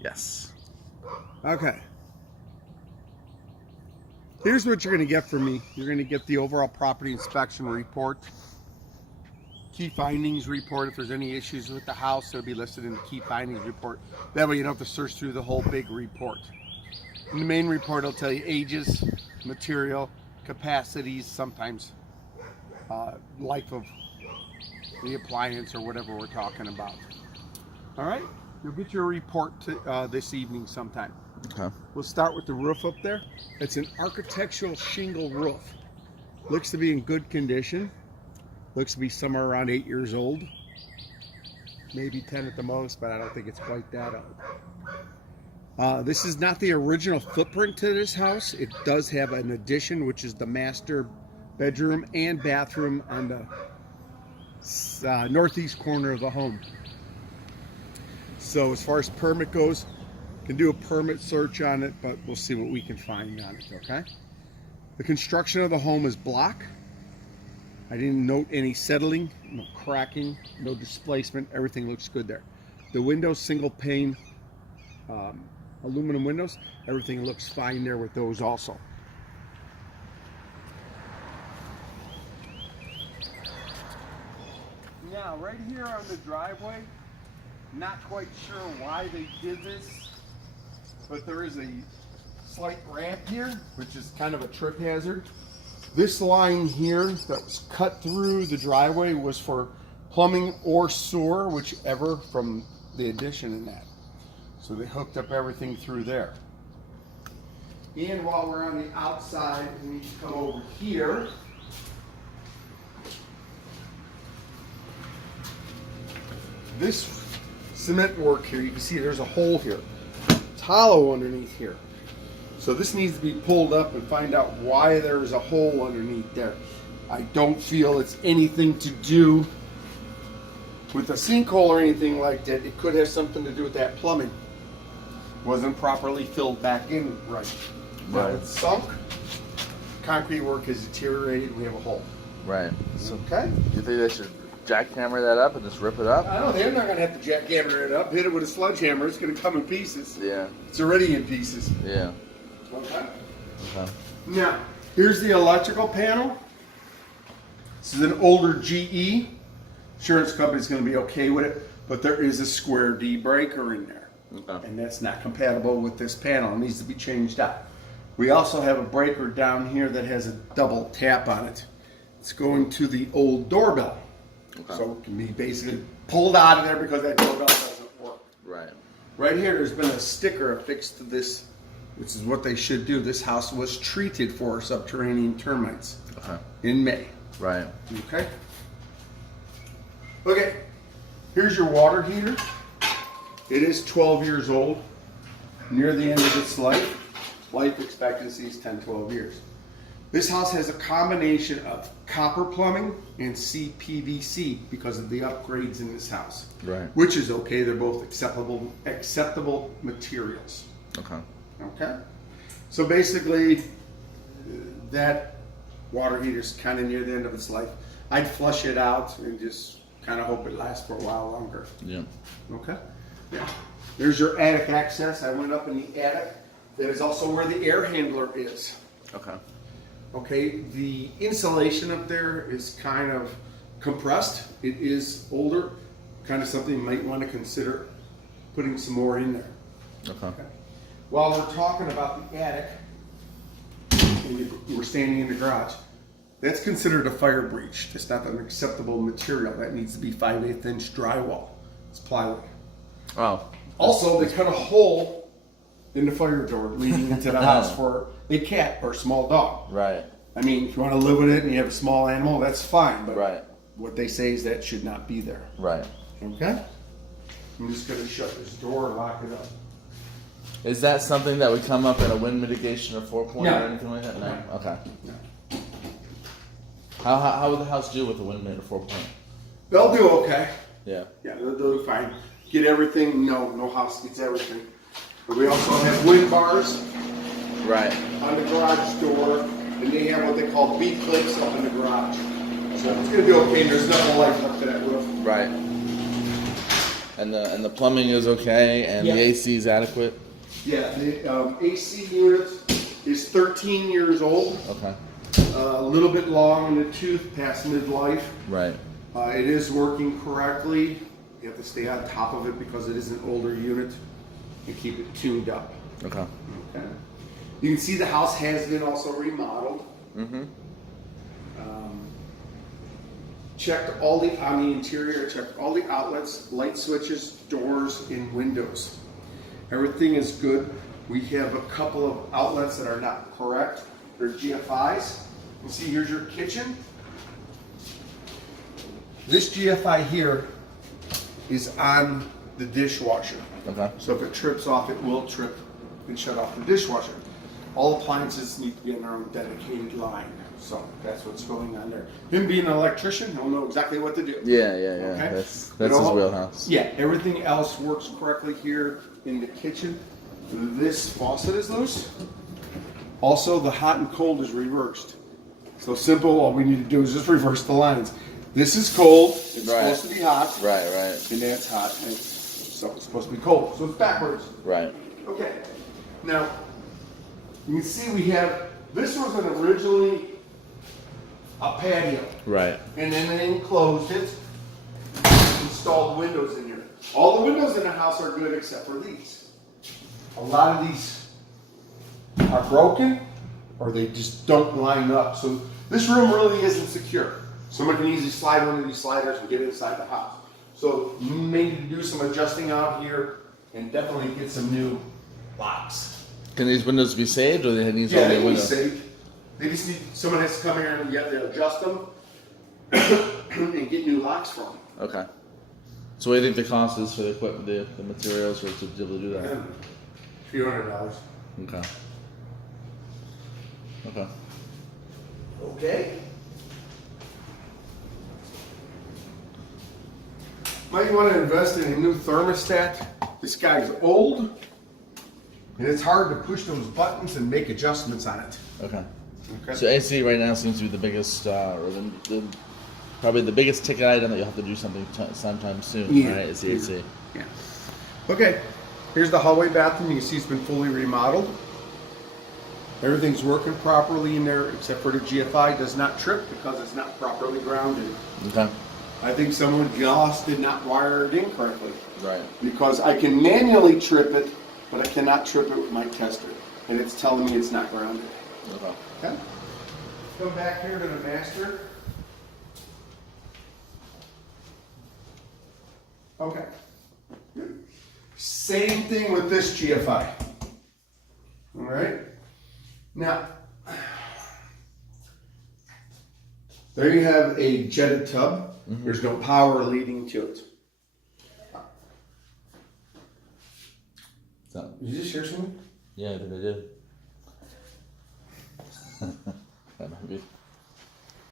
Yes. Okay. Here's what you're going to get from me. You're going to get the overall property inspection report, key findings report. If there's any issues with the house, it'll be listed in the key findings report. That way you don't have to search through the whole big report. In the main report, it'll tell you ages, material, capacities, sometimes life of the appliance or whatever we're talking about. All right? You'll get your report this evening sometime. Okay. We'll start with the roof up there. It's an architectural shingle roof. Looks to be in good condition. Looks to be somewhere around 8 years old. Maybe 10 at the most, but I don't think it's quite that old. This is not the original footprint to this house. It does have an addition, which is the master bedroom and bathroom on the northeast corner of the home. So as far as permit goes, can do a permit search on it, but we'll see what we can find on it, okay? The construction of the home is block. I didn't note any settling, no cracking, no displacement. Everything looks good there. The windows, single pane, aluminum windows. Everything looks fine there with those also. Now, right here on the driveway, not quite sure why they did this, but there is a slight ramp here, which is kind of a trip hazard. This line here that was cut through the driveway was for plumbing or sewer, whichever, from the addition in that. So they hooked up everything through there. And while we're on the outside, we need to come over here. This cement work here, you can see there's a hole here. It's hollow underneath here. So this needs to be pulled up and find out why there's a hole underneath there. I don't feel it's anything to do with a sinkhole or anything like that. It could have something to do with that plumbing. Wasn't properly filled back in right. Now it's sunk. Concrete work has deteriorated. We have a hole. Right. Okay. You think they should jackhammer that up and just rip it up? I don't know. They're not going to have to jackhammer it up. Hit it with a sledgehammer. It's going to come in pieces. Yeah. It's already in pieces. Yeah. Okay. Okay. Now, here's the electrical panel. This is an older GE. Insurance company's going to be okay with it, but there is a square D breaker in there. Okay. And that's not compatible with this panel. It needs to be changed out. We also have a breaker down here that has a double tap on it. It's going to the old doorbell. Okay. So it can be basically pulled out of there because that doorbell doesn't work. Right. Right here, there's been a sticker affixed to this, which is what they should do. This house was treated for subterranean termites in May. Right. Okay. Okay. Here's your water heater. It is 12 years old, near the end of its life. Life expectancy is 10, 12 years. This house has a combination of copper plumbing and CPVC because of the upgrades in this house. Right. Which is okay. They're both acceptable materials. Okay. Okay. So basically, that water heater is kind of near the end of its life. I'd flush it out and just kind of hope it lasts for a while longer. Yeah. Okay. Yeah. There's your attic access. I went up in the attic. That is also where the air handler is. Okay. Okay. The insulation up there is kind of compressed. It is older. Kind of something you might want to consider putting some more in there. Okay. Okay. While we're talking about the attic, and we're standing in the garage, that's considered a fire breach. It's not an acceptable material. That needs to be 5/8 inch drywall. It's plywood. Oh. Also, they cut a hole in the fire door leading into the house for a cat or small dog. Right. I mean, if you want to live with it and you have a small animal, that's fine. But Right. what they say is that should not be there. Right. Okay? I'm just going to shut this door and lock it up. Is that something that would come up in a wind mitigation or 4-point No. or anything like that? No. No. Okay. No. How would the house do with a wind mitt or 4-point? They'll do okay. Yeah. Yeah, they'll do fine. Get everything. No house gets everything. But we also have wind bars Right. on the garage door, and they have what they call B clips up in the garage. So it's going to be okay. There's nothing life up to that roof. Right. And the plumbing is okay, and Yeah. the AC is adequate. Yeah, the AC unit is 13 years old, Okay. a little bit long in the tooth, past midlife. Right. It is working correctly. You have to stay on top of it because it is an older unit and keep it tuned up. Okay. Okay. You can see the house has been also remodeled. Mm-hmm. Checked all the, on the interior, checked all the outlets, light switches, doors, and windows. Everything is good. We have a couple of outlets that are not correct. They're GFIs. You can see here's your kitchen. This GFI here is on the dishwasher. Okay. So if it trips off, it will trip and shut off the dishwasher. All appliances need to be on their own dedicated line. So that's what's going on there. Him being an electrician, he'll know exactly what to do. Yeah. Okay. That's But his all- wheelhouse. Yeah, everything else works correctly here in the kitchen. This faucet is loose. Also, the hot and cold is reversed. So simple, all we need to do is just reverse the lines. This is cold, it's Right. supposed to be hot, Right. and that's hot, so it's supposed to be cold. So it's backwards. Right. Okay, now, you can see we have, this was originally a patio. Right. And then they enclosed it, installed windows in here. All the windows in the house are good except for these. A lot of these are broken or they just don't line up. So this room really isn't secure. Someone can easily slide one of these sliders and get inside the house. So you may need to do some adjusting out here and definitely get some new locks. Can these windows be saved, or they need Yeah, only they can be windows? saved. They just need, someone has to come here and you have to adjust them and get new locks from them. Okay. So what do you think the cost is for the equipment, the materials, or to be able to do that? $300. Okay. Okay. Okay. Might want to invest in a new thermostat. This guy's old, and it's hard to push those buttons and make adjustments on it. Okay. Okay. So AC right now seems to be the biggest, or probably the biggest ticket item that you'll have to do something sometime soon. Yeah. Right? Is the AC. Yeah. Okay. Here's the hallway bathroom. You can see it's been fully remodeled. Everything's working properly in there except for the GFI does not trip because it's not properly grounded. Okay. I think someone just did not wire it in correctly. Right. Because I can manually trip it, but I cannot trip it with my tester. And it's telling me it's not grounded. Okay. Okay. Come back here to the master. Okay. Same thing with this GFI. All right. Now, there you have a jetted tub. There's no power leading to it. So, Did you just hear something? yeah, I think I did. That might be.